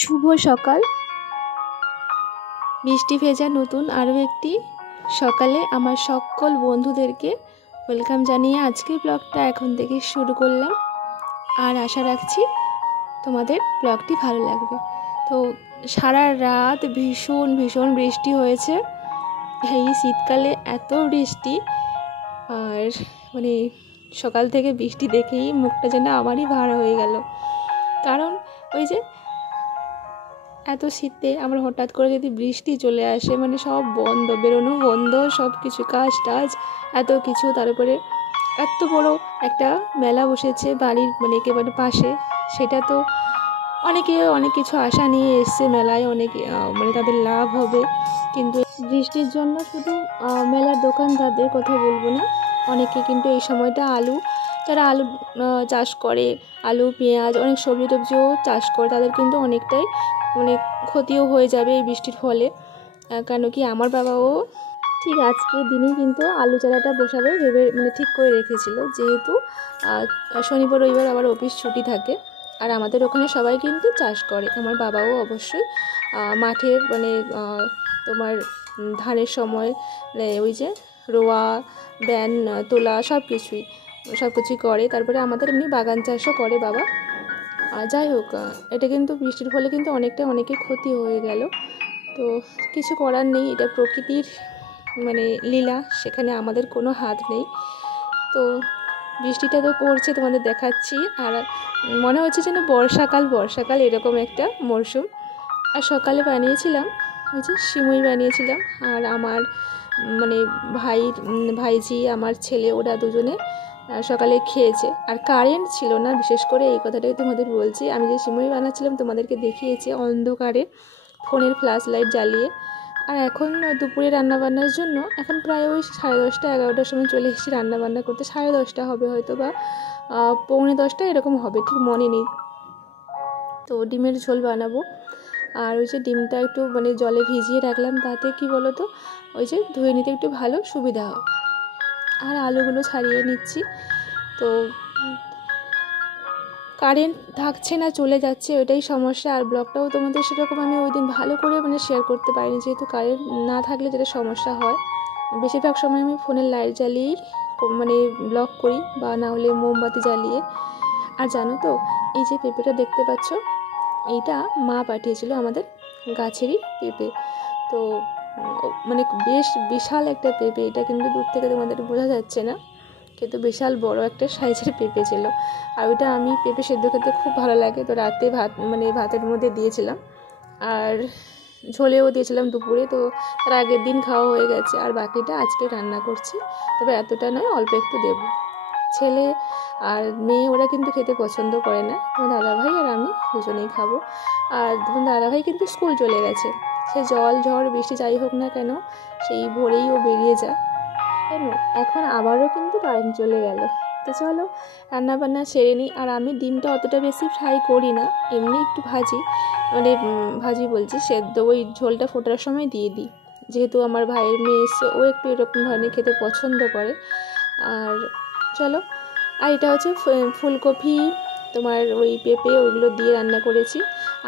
শুভ সকাল। বৃষ্টি ভেজা নতুন আরও একটি সকালে আমার সকল বন্ধুদেরকে ওয়েলকাম জানিয়ে আজকের ব্লগটা এখন থেকে শুরু করলাম। আর আশা রাখছি তোমাদের ব্লগটি ভালো লাগবে। তো সারা রাত ভীষণ ভীষণ বৃষ্টি হয়েছে। এই শীতকালে এত বৃষ্টি, আর মানে সকাল থেকে বৃষ্টি দেখেই মুখটা যেন আমারই ভার হয়ে গেল। কারণ ওই যে এত শীতে আমার হঠাৎ করে যদি বৃষ্টি চলে আসে, মানে সব বন্ধ, বেরোনো বন্ধ, সব কিছু কাজ টাজ এত কিছু। তারপরে এত বড় একটা মেলা বসেছে বাড়ির মানে একেবারে পাশে, সেটা তো অনেকে অনেক কিছু আশা নিয়ে এসছে মেলায়, অনেক মানে তাদের লাভ হবে। কিন্তু বৃষ্টির জন্য শুধু মেলার দোকানদারদের কথা বলবো না, অনেকে কিন্তু এই সময়টা যারা আলু চাষ করে, আলু পেঁয়াজ অনেক সবজি টবজিও চাষ করে, তাদের কিন্তু অনেকটাই মানে ক্ষতিও হয়ে যাবে এই বৃষ্টির ফলে। কেন কি আমার বাবাও ঠিক আজকের দিনেই কিন্তু আলু চারাটা বসাবে ভেবে মানে ঠিক করে রেখেছিল, যেহেতু শনিবার রবিবার আবার অফিস ছুটি থাকে। আর আমাদের ওখানে সবাই কিন্তু চাষ করে, আমার বাবাও অবশ্যই মাঠে মানে তোমার ধানের সময় মানে ওই যে রোয়া ব্যান তোলা সব কিছুই করে। তারপরে আমাদের এমনি বাগান চাষও করে বাবা। যাই হোক, এটা কিন্তু বৃষ্টির ফলে কিন্তু অনেকের ক্ষতি হয়ে গেল। তো কিছু করার নেই, এটা প্রকৃতির মানে লীলা, সেখানে আমাদের কোনো হাত নেই। তো বৃষ্টিটা তো পড়ছে, তোমাদের দেখাচ্ছি। আর মনে হচ্ছে যেন বর্ষাকাল এরকম একটা মরশুম। আর সকালে বানিয়েছিলাম ওই যে সিমুই বানিয়েছিলাম, আর আমার মানে ভাইজি আমার ছেলে ওরা দুজনে সকালে খেয়েছে। আর কারেন্ট ছিল না, বিশেষ করে এই কথাটাই তোমাদের বলছি। আমি যে সিমুই বানাচ্ছিলাম তোমাদেরকে দেখিয়েছি অন্ধকারে ফোনের ফ্ল্যাশ লাইট জ্বালিয়ে। আর এখন দুপুরে রান্নাবান্নার জন্য এখন প্রায় ওই 10:30 11টার সময় চলে এসেছি রান্নাবান্না করতে। 10:30 হবে হয়তো, বা 9:45 এরকম হবে, ঠিক মনে নেই। তো ডিমের ঝোল বানাবো। আর ওই যে ডিমটা একটু মানে জলে ভিজিয়ে রাখলাম, তাতে কি বলো তো ওই যে ধুয়ে নিতে একটু ভালো সুবিধা হয়। আর আলুগুলো ছাড়িয়ে নিচ্ছি। তো কারেন্ট থাকছে না, চলে যাচ্ছে, ওইটাই সমস্যা। আর ব্লগটাও তোমাদের সেরকম আমি ওই দিন ভালো করে মানে শেয়ার করতে পারিনি, যেহেতু কারেন্ট না থাকলে যেটা সমস্যা হয়। বেশিরভাগ সময় আমি ফোনের লাইট জ্বালিয়েই মানে ব্লগ করি, বা না হলে মোমবাতি জ্বালিয়ে। আর জানো তো, এই যে পেঁপেটা দেখতে পাচ্ছ, এইটা মা পাঠিয়েছিল আমাদের গাছেরই পেঁপে। তো মানে বেশ বিশাল একটা পেঁপে, এটা কিন্তু দূর থেকে তোমাদের বোঝা যাচ্ছে না, কিন্তু বিশাল বড় একটা সাইজের পেঁপে ছিল। আর ওইটা আমি পেঁপে সেদ্ধ খেতে খুব ভালো লাগে। তো রাতে ভাতের মধ্যে দিয়েছিলাম, আর ঝোলেও দিয়েছিলাম দুপুরে। তো তার আগের দিন খাওয়া হয়ে গেছে, আর বাকিটা আজকে রান্না করছি। তবে এতটা নয়, অল্প একটু দেবো। ছেলে আর মেয়ে ওরা কিন্তু খেতে পছন্দ করে না, তোমার দাদাভাই আর আমি দুজনেই খাবো। আর তোমার দাদাভাই কিন্তু স্কুল চলে গেছে, সে জল ঝড় বৃষ্টি যাই হোক না কেন সেই ভোরেই ও বেরিয়ে যায়। কেন এখন আবারও কিন্তু কারেন্ট চলে গেল। তো চলো রান্নাবান্না সেরে নিই। আর আমি ডিমটা অতটা বেশি ফ্রাই করি না, এমনি একটু মানে ভাজি বলছি সেদ্ধ, ওই ঝোলটা ফোটার সময় দিয়ে দিই, যেহেতু আমার ভাইয়ের মেয়ে এসে ও একটু এরকম ধরনের খেতে পছন্দ করে। আর চলো, আর এটা হচ্ছে ফুলকপি, তোমার ওই পেঁপে, ওইগুলো দিয়ে রান্না করেছি।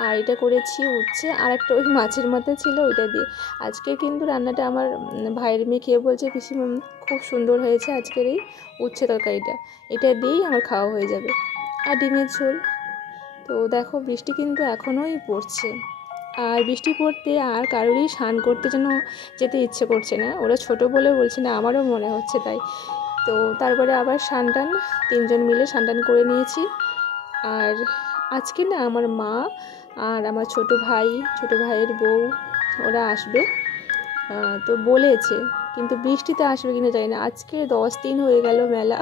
আর এটা করেছি উচ্ছে, আর একটা ওই মাছের মাথা ছিল ওইটা দিয়ে। আজকে কিন্তু রান্নাটা আমার ভাইয়ের মেয়ে খেয়ে বলছে পিসি খুব সুন্দর হয়েছে আজকের এই উচ্ছে তরকারিটা, এটা দিয়েই আমার খাওয়া হয়ে যাবে। আর ডিমের ঝোল। তো দেখো বৃষ্টি কিন্তু এখনোই পড়ছে, আর বৃষ্টি পড়তে আর কারোরই স্নান করতে যেন যেতে ইচ্ছে করছে না। ওরা ছোট বলে বলছে না, আমারও মনে হচ্ছে তাই। তো তারপরে আবার স্নান তিনজন মিলে স্নান করে নিয়েছি। আর আজকে না আমার মা আর আমার ছোট ভাইয়ের বউ ওরা আসবে, তো বলেছে, কিন্তু বৃষ্টিতে আসবে কিনা জানি না। আজকে 10 দিন হয়ে গেল মেলা,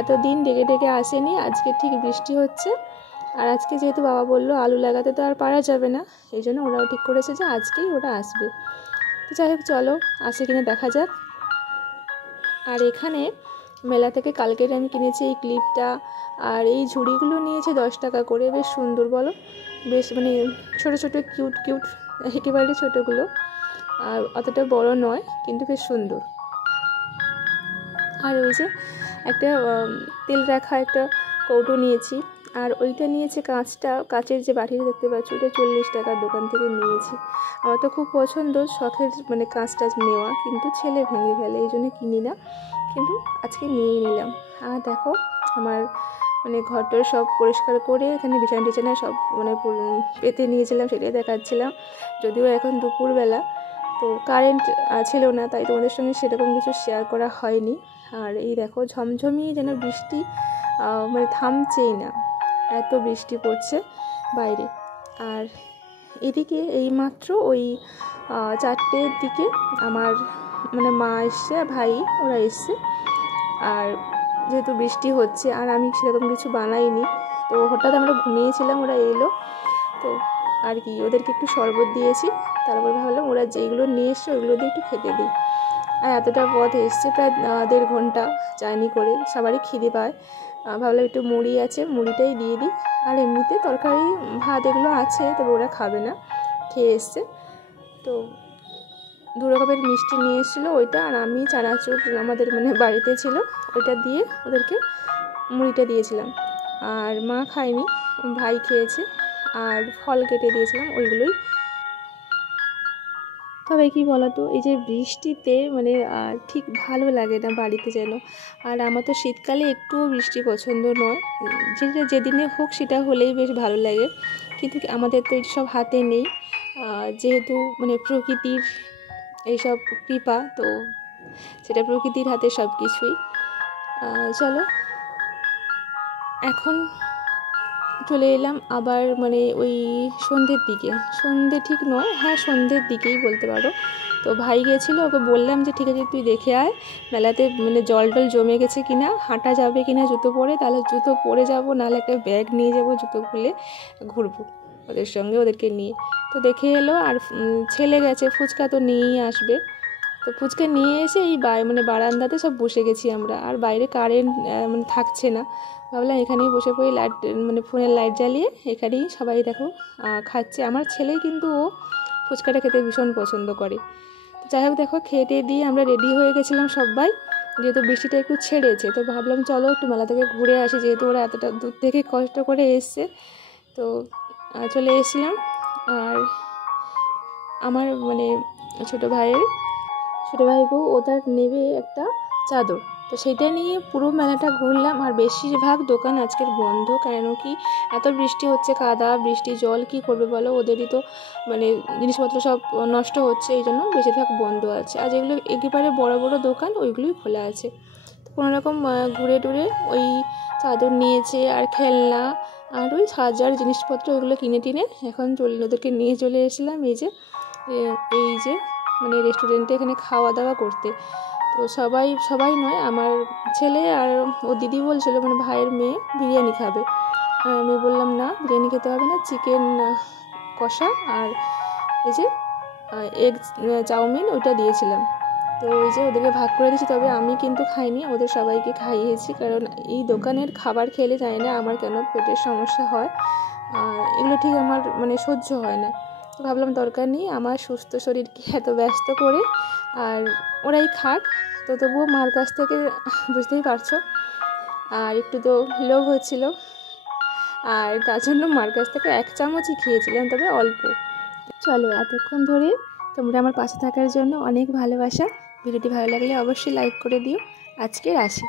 এতদিন ডেকে আসেনি, আজকে ঠিক বৃষ্টি হচ্ছে। আর আজকে যেহেতু বাবা বললো আলু লাগাতে তো আর পারা যাবে না, এই জন্য ওরাও ঠিক করেছে যে আজকেই ওরা আসবে। তো যাই হোক, চলো আসে কিনা দেখা যাক। আর এখানে মেলা থেকে কালকের আমি কিনেছি এই ক্লিপটা, আর এই ঝুড়িগুলো নিয়েছে 10 টাকা করে, বেশ সুন্দর বলো, বেশ মানে ছোটো ছোটো কিউট একেবারে ছোটোগুলো, আর অতটা বড় নয়, কিন্তু বেশ সুন্দর। আর ওই যে একটা তেল রাখা একটা কৌটো নিয়েছি, আর ওইটা নিয়েছে কাঁচটা, কাচের যে বাটিটা দেখতে পাচ্ছ ওটা 40 টাকার দোকান থেকে নিয়েছি। আমার তো খুব পছন্দ, শখের মানে কাঁচটা নেওয়া, কিন্তু ছেলে ভেঙে ফেলে, এই জন্য কিনি না, কিন্তু আজকে নিয়েই নিলাম। আর দেখো আমার মানে ঘরটা সব পরিষ্কার করে এখানে বিছানা সব মানে পেতে নিয়েছিলাম, সেটাই দেখাচ্ছিলাম। যদিও এখন দুপুরবেলা, তো কারেন্ট ছিল না, তাই তোমাদের সঙ্গে সেরকম কিছু শেয়ার করা হয়নি। আর এই দেখো ঝমঝমিয়ে যেন বৃষ্টি মানে থামছেই না, এত বৃষ্টি পড়ছে বাইরে। আর এদিকে এইমাত্র ওই 4টের দিকে আমার মানে মা এসছে, ভাই ওরা এসছে। আর যেহেতু বৃষ্টি হচ্ছে আর আমি সেরকম কিছু বানাইনি, তো হঠাৎ আমরা ঘুমিয়েছিলাম, ওরা এলো তো আর কি ওদেরকে একটু শরবত দিয়েছি। তারপর ভাবলাম ওরা যেইগুলো নিয়ে এসছে ওইগুলো দিয়ে একটু খেতে দিই। আর এতটা পথ এসছে, প্রায় 1.5 ঘন্টা জার্নি করে, সবারই খিদে পায়। ভাবলাম একটু মুড়ি আছে, মুড়িটাই দিয়ে দিই। আর এমনিতে তরকারি ভাত এগুলো আছে, তবে ওরা খাবে না, খেয়ে এসছে। তো 2 রকমের মিষ্টি নিয়ে এসেছিলো ওইটা, আর আমি চানাচুর আমাদের মানে বাড়িতে ছিল ওইটা দিয়ে ওদেরকে মুড়িটা দিয়েছিলাম। আর মা খায়নি, ভাই খেয়েছে। আর ফল কেটে দিয়েছিলাম, ওইগুলোই। তবে কি বলতো, এই যে বৃষ্টিতে মানে ঠিক ভালো লাগে না বাড়িতে যেন। আর আমার তো শীতকালে একটুও বৃষ্টি পছন্দ নয়, যেটা যেদিনে হোক সেটা হলেই বেশ ভালো লাগে। কিন্তু আমাদের তো এইসব হাতে নেই, যেহেতু মানে প্রকৃতির এইসব কৃপা, তো সেটা প্রকৃতির হাতে সব কিছুই। চলো এখন চলে এলাম আবার মানে ওই সন্ধ্যের দিকে, সন্ধ্যে ঠিক নয়, হ্যাঁ সন্ধ্যের দিকেই বলতে পারো। তো ভাই গেছিলো, ওকে বললাম যে ঠিক আছে তুই দেখে আয় মেলাতে মানে জল টল জমে গেছে কিনা, হাঁটা যাবে কিনা জুতো পরে, তাহলে জুতো পরে যাবো, নাহলে একটা ব্যাগ নিয়ে যাবো, জুতো খুলে ঘুরবো ওদের সঙ্গে, ওদেরকে নিয়ে। তো দেখে এলো। আর ছেলে গেছে, ফুচকা তো নিয়েই আসবে। তো ফুচকা নিয়ে এসে এই মানে বারান্দাতে সব বসে গেছি আমরা। আর বাইরে কারেন্ট মানে থাকছে না, ভাবলাম এখানেই বসে পড়ি, লাইট মানে ফোনের লাইট জ্বালিয়ে এখানেই সবাই দেখো খাচ্ছে। আমার ছেলে কিন্তু ও ফুচকাটা খেতে ভীষণ পছন্দ করে। যাই হোক দেখো খেতে দিয়ে আমরা রেডি হয়ে গেছিলাম সবাই, যেহেতু বৃষ্টিটা একটু ছেড়েছে। তো ভাবলাম চলো একটু মেলা থেকে ঘুরে আসি, যেহেতু ওরা এতটা দূর থেকে কষ্ট করে এসছে। তো চলে এসেছিলাম। আর আমার মানে ছোটো ভাই বউ ওটার নেবে একটা চাদর, তো সেটা নিয়ে পুরো মেলাটা ঘুরলাম। আর বেশিরভাগ দোকান আজকের বন্ধ, কেন কি এত বৃষ্টি হচ্ছে, কাদা বৃষ্টি জল কি করবে বলো, ওদেরই তো মানে জিনিসপত্র সব নষ্ট হচ্ছে, এই জন্য বেশিরভাগ বন্ধ আছে। আর যেগুলো একেবারে বড় বড় দোকান ওইগুলোই খোলা আছে। তো কোনোরকম ঘুরে টুরে ওই চাদর নিয়েছে আর খেলনা আর ওই সাজার জিনিসপত্র ওইগুলো কিনে টিনে এখন ওদেরকে নিয়ে চলে এসেছিলাম এই যে মানে রেস্টুরেন্টে এখানে খাওয়া দাওয়া করতে। তো সবাই নয়, আমার ছেলে আর ও দিদি বলছিল মানে ভাইয়ের মেয়ে বিরিয়ানি খাবে। আমি বললাম না বিরিয়ানি খেতে হবে না, চিকেন কষা আর এই যে এগ চাউমিন ওইটা দিয়েছিলাম। তো ওই যে ওদেরকে ভাগ করে দিয়েছি, তবে আমি কিন্তু খাইনি, ওদের সবাইকে খাইয়েছি। কারণ এই দোকানের খাবার খেলে জানি না আমার কেন পেটের সমস্যা হয়, এগুলো ঠিক আমার মানে সহ্য হয় না। তো ভাবলাম দরকার নেই, আমার সুস্থ শরীরকে এত ব্যস্ত করে, আর ওরাই খাক। তো তবুও মার কাছ থেকে বুঝতেই পারছো, আর একটু তো লোভ হচ্ছিল, আর তার জন্য মার কাছ থেকে 1 চামচই খেয়েছিলাম, তবে অল্প। চলো এতক্ষণ ধরে তোমরা আমার পাশে থাকার জন্য অনেক ভালোবাসা। ভিডিওটি ভালো লাগলে অবশ্যই লাইক করে দিও। আজকে আসি।